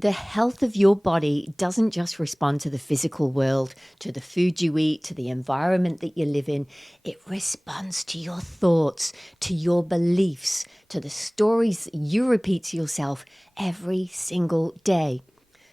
The health of your body doesn't just respond to the physical world, to the food you eat, to the environment that you live in. It responds to your thoughts, to your beliefs, to the stories you repeat to yourself every single day.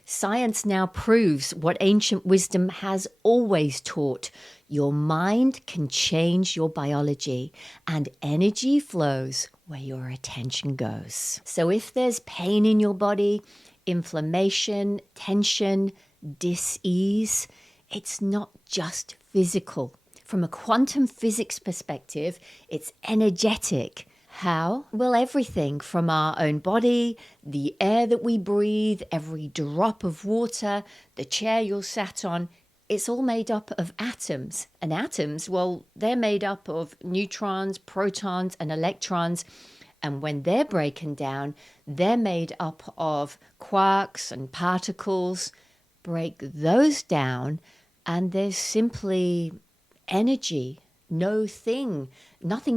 Science now proves what ancient wisdom has always taught. Your mind can change your biology, and energy flows where your attention goes. So if there's pain in your body, inflammation, tension, dis-ease, it's not just physical. From a quantum physics perspective, it's energetic. How? Well, everything from our own body, the air that we breathe, every drop of water, the chair you're sat on, it's all made up of atoms. And atoms, well, they're made up of neutrons, protons, and electrons. And when they're broken down, they're made up of quarks and particles. Break those down, and there's simply energy, nothing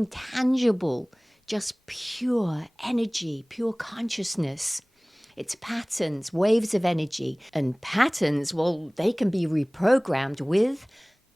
tangible. Just pure energy, pure consciousness. It's patterns, waves of energy. And patterns, well, they can be reprogrammed with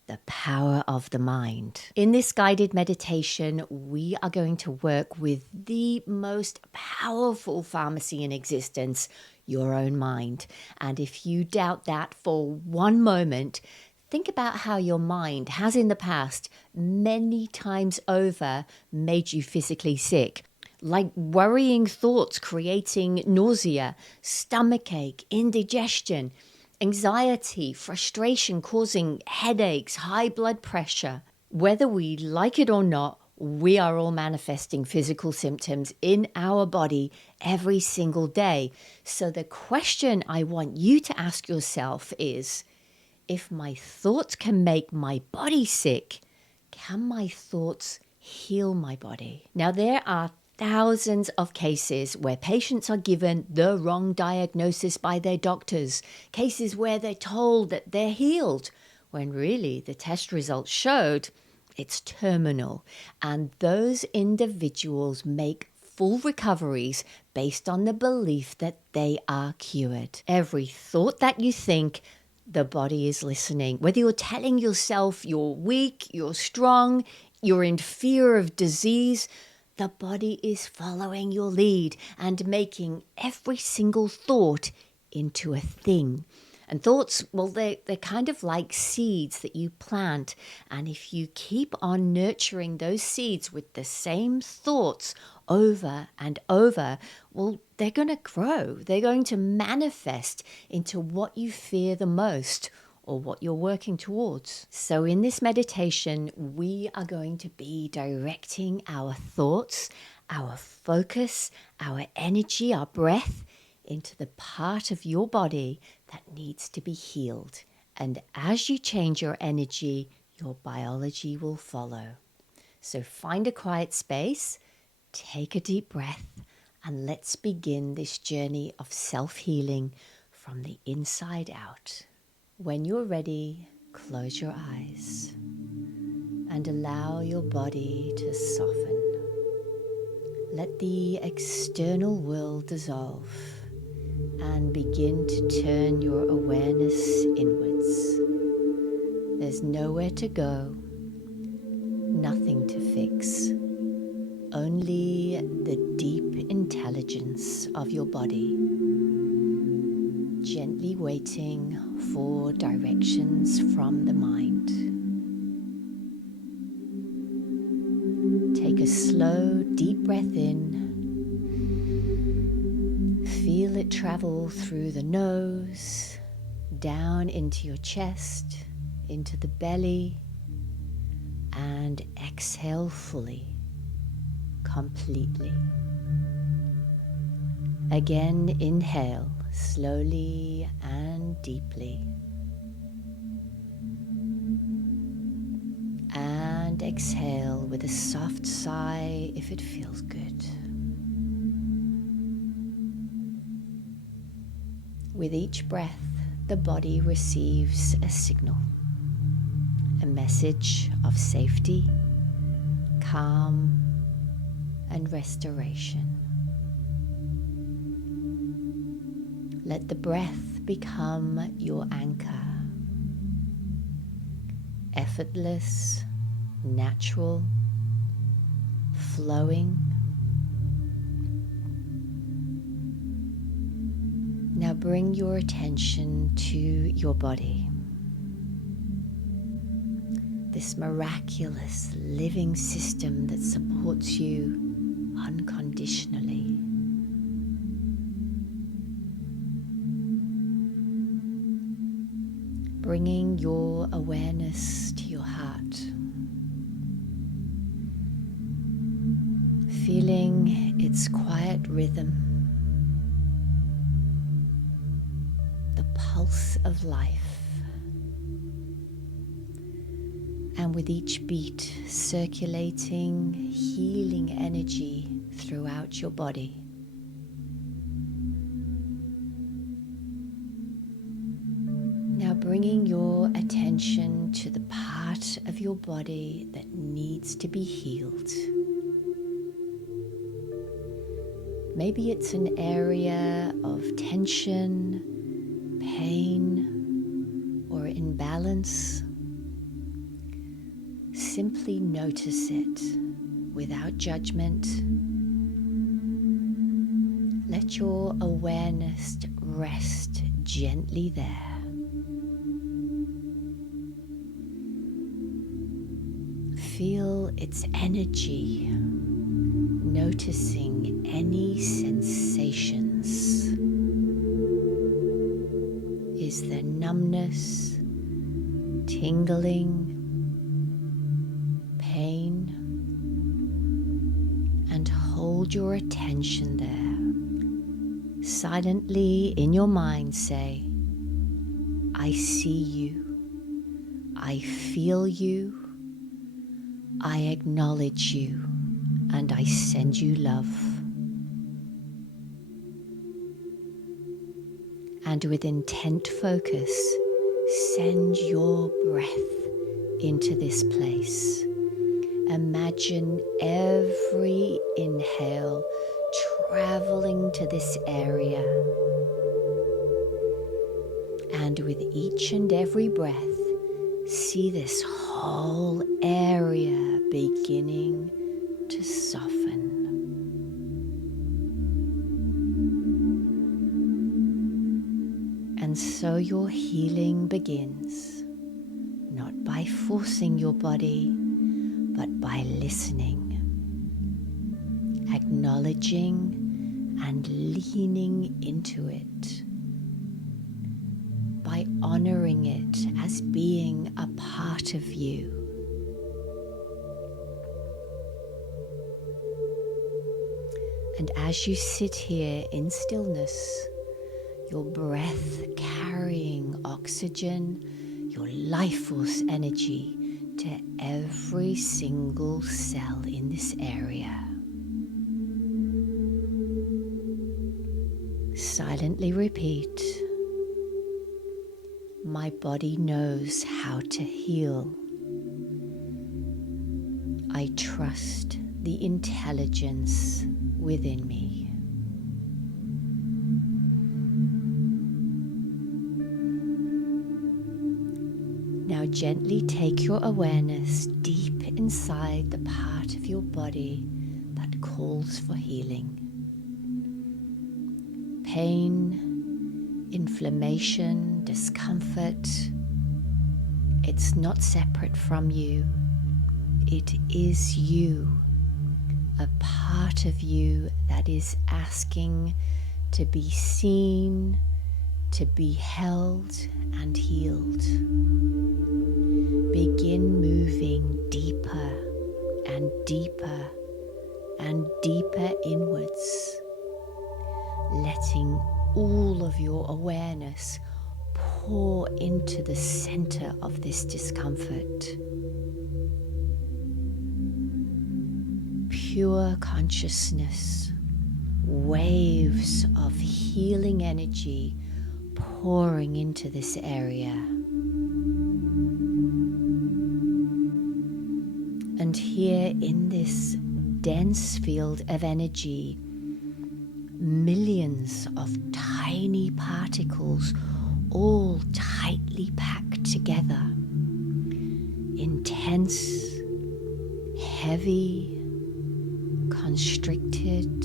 the power of the mind. In this guided meditation, we are going to work with the most powerful pharmacy in existence, your own mind. And if you doubt that for one moment, think about how your mind has in the past many times over made you physically sick. Like worrying thoughts creating nausea, stomachache, indigestion, anxiety, frustration causing headaches, high blood pressure. Whether we like it or not, we are all manifesting physical symptoms in our body every single day. So the question I want you to ask yourself is, if my thoughts can make my body sick, can my thoughts heal my body? Now, there are thousands of cases where patients are given the wrong diagnosis by their doctors, cases where they're told that they're healed, when really the test results showed it's terminal. And those individuals make full recoveries based on the belief that they are cured. Every thought that you think, the body is listening. Whether you're telling yourself you're weak, you're strong, you're in fear of disease, the body is following your lead and making every single thought into a thing. And thoughts, well, they're kind of like seeds that you plant. And if you keep on nurturing those seeds with the same thoughts over and over, well, they're going to grow. They're going to manifest into what you fear the most or what you're working towards. So in this meditation, we are going to be directing our thoughts, our focus, our energy, our breath into the part of your body that needs to be healed. And as you change your energy, your biology will follow. So find a quiet space, take a deep breath, and let's begin this journey of self-healing from the inside out. When you're ready, close your eyes and allow your body to soften. Let the external world dissolve and begin to turn your awareness inwards. There's nowhere to go, nothing to fix, only the deep intelligence of your body, gently waiting for directions from the mind. Take a slow, deep breath in. Feel it travel through the nose, down into your chest, into the belly, and exhale fully, completely. Again, inhale slowly and deeply. And exhale with a soft sigh if it feels good. With each breath, the body receives a signal, a message of safety, calm, and restoration. Let the breath become your anchor. Effortless, natural, flowing. Now bring your attention to your body. This miraculous living system that supports you unconditionally. Bringing your awareness to your heart. Feeling its quiet rhythm. The pulse of life. And with each beat, circulating healing energy throughout your body. Now bringing your attention to the part of your body that needs to be healed. Maybe it's an area of tension, pain, or imbalance. Simply notice it without judgment. Let your awareness rest gently there. Feel its energy, noticing any sensations. Is there numbness, tingling, pain? And hold your attention there. Silently in your mind say, I see you, I feel you, I acknowledge you, and I send you love. And with intent focus, send your breath into this place. Imagine every inhale traveling to this area. And with each and every breath, see this whole area beginning to soften. And so your healing begins, not by forcing your body, but by listening, acknowledging and leaning into it, by honoring it as being a part of you. And as you sit here in stillness, your breath carrying oxygen, your life force energy to every single cell in this area. Silently repeat, my body knows how to heal. I trust the intelligence within me. Now gently take your awareness deep inside the part of your body that calls for healing. Pain, inflammation, discomfort, it's not separate from you. It is you, a part of you that is asking to be seen, to be held and healed. Begin moving deeper and deeper and deeper inwards, letting all of your awareness pour into the center of this discomfort. Pure consciousness, waves of healing energy pouring into this area. And here in this dense field of energy, millions of tiny particles all tightly packed together. Intense, heavy, constricted,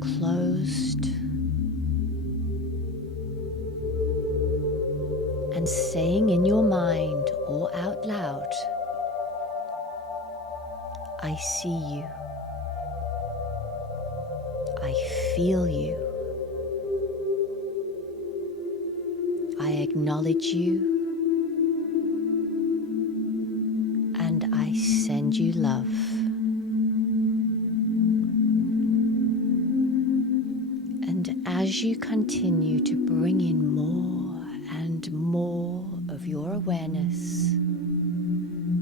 closed, and saying in your mind or out loud, I see you. I feel you. I acknowledge you. And I send you love. And as you continue to bring in more and more of your awareness,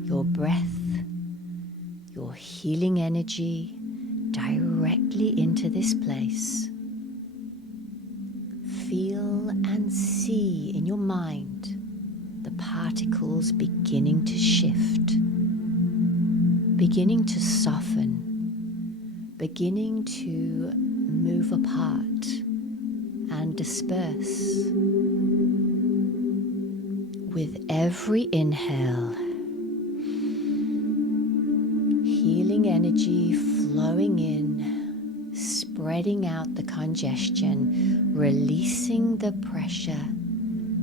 your breath, your healing energy directly into this place, feel and see in your mind the particles beginning to shift, beginning to soften, beginning to move apart and disperse. With every inhale, healing energy flowing in, spreading out the congestion, releasing the pressure,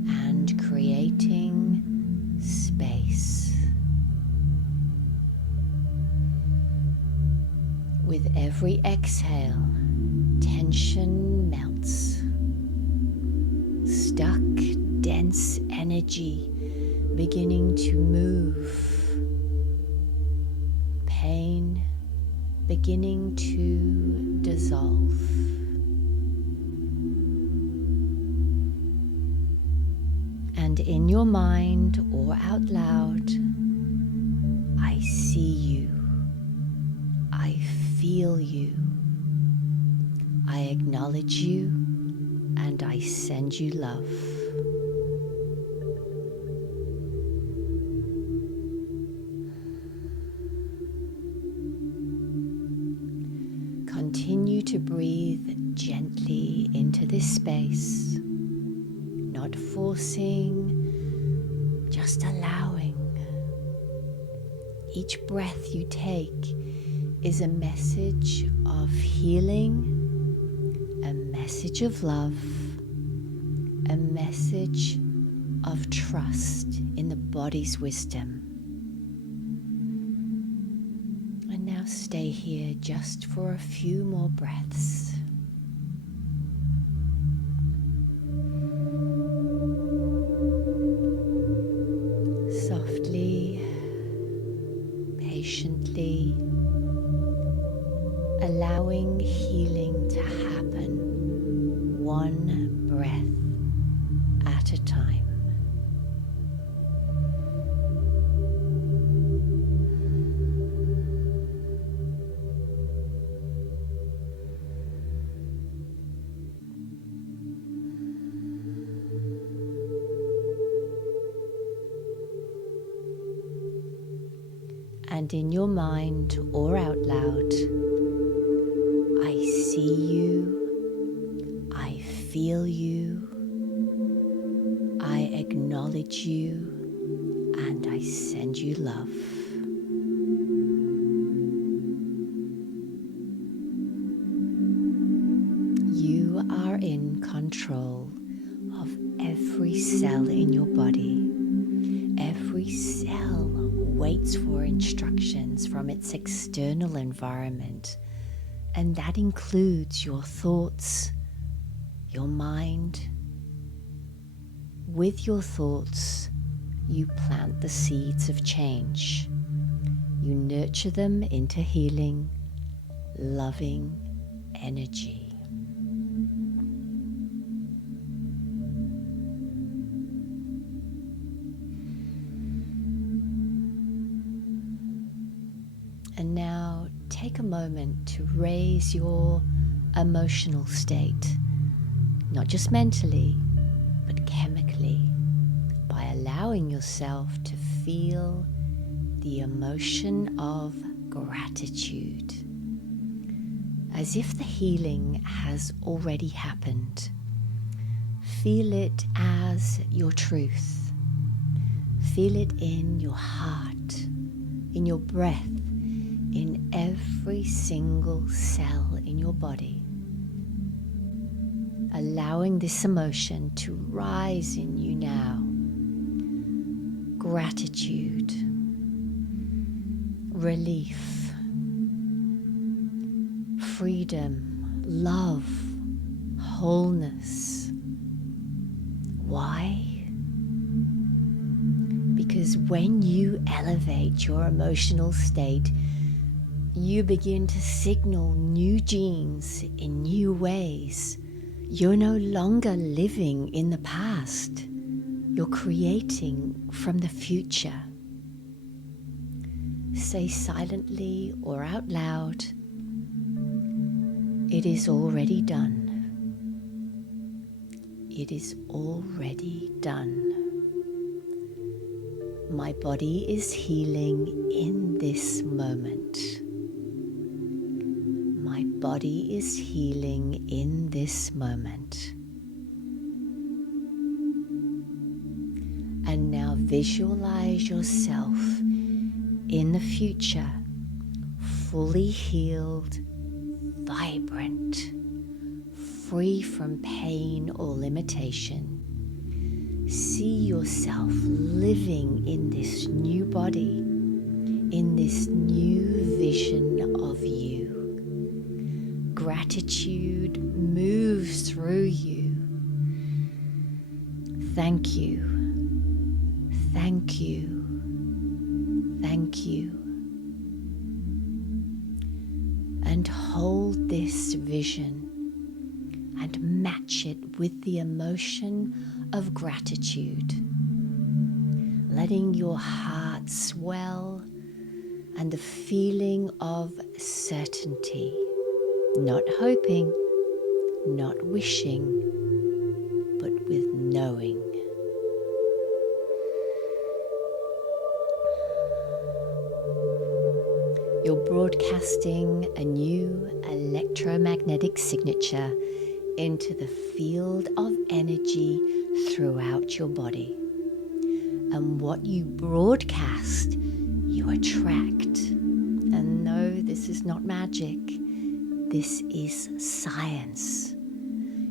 and creating space. With every exhale, tension melts. Stuck, dense energy beginning to move. Pain beginning to dissolve. And in your mind or out loud, I see you. I feel you. I acknowledge you, and I send you love. Continue to breathe gently into this space, not forcing, just allowing. Each breath you take is a message of healing, a message of love, a message of trust in the body's wisdom. And now stay here just for a few more breaths. Softly, patiently, allowing healing to happen one breath at a time. And in your mind or out loud, I see you, I feel you, I acknowledge you, and I send you love. You are in control of every cell in your body. Every cell waits for instructions from its external environment, and that includes your thoughts, your mind. With your thoughts, you plant the seeds of change. You nurture them into healing, loving energy. And now take a moment to raise your emotional state, not just mentally, but chemically, by allowing yourself to feel the emotion of gratitude. as if the healing has already happened. Feel it as your truth. Feel it in your heart, in your breath, in every single cell in your body. Allowing this emotion to rise in you now. Gratitude, relief, freedom, love, wholeness. Why? Because when you elevate your emotional state, you begin to signal new genes in new ways. You're no longer living in the past. You're creating from the future. Say silently or out loud, it is already done. It is already done. My body is healing in this moment. My body is healing in this moment. And now visualize yourself in the future, fully healed, vibrant, free from pain or limitation. See yourself living in this new body, in this new vision of you. Gratitude moves through you. Thank you. Thank you. Thank you. And hold this vision and match it with the emotion of gratitude, letting your heart swell and the feeling of certainty, not hoping, not wishing, but with knowing. You're broadcasting a new electromagnetic signature into the field of energy throughout your body. And what you broadcast, you attract. And no, this is not magic. This is science.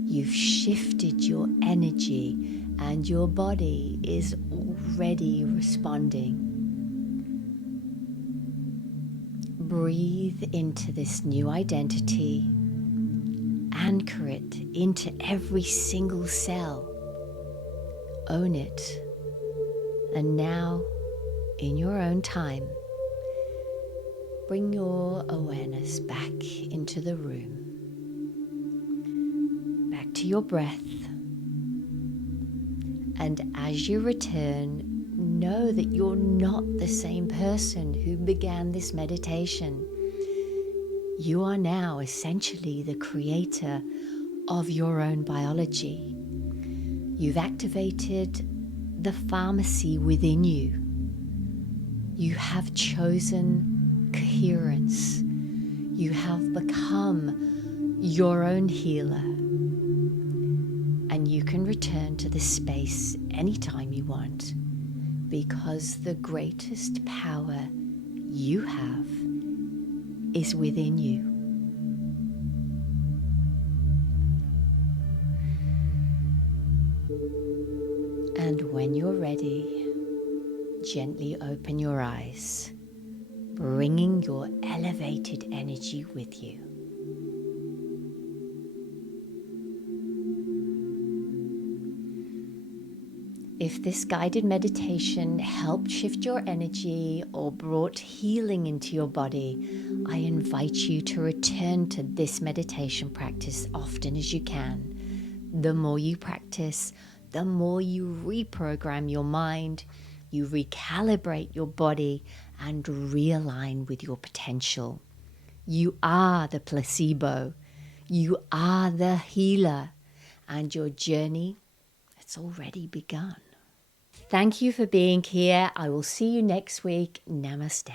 You've shifted your energy and your body is already responding. Breathe into this new identity. Anchor it into every single cell. Own it. And now, in your own time, bring your awareness back into the room. Back to your breath. And as you return, know that you're not the same person who began this meditation. You are now essentially the creator of your own biology. You've activated the pharmacy within you. You have chosen coherence. You have become your own healer. And you can return to this space anytime you want, because the greatest power you have is within you. And when you're ready, gently open your eyes, bringing your elevated energy with you. If this guided meditation helped shift your energy or brought healing into your body, I invite you to return to this meditation practice often as you can. The more you practice, the more you reprogram your mind, you recalibrate your body, and realign with your potential. You are the placebo. You are the healer. And your journey, it's already begun. Thank you for being here. I will see you next week. Namaste.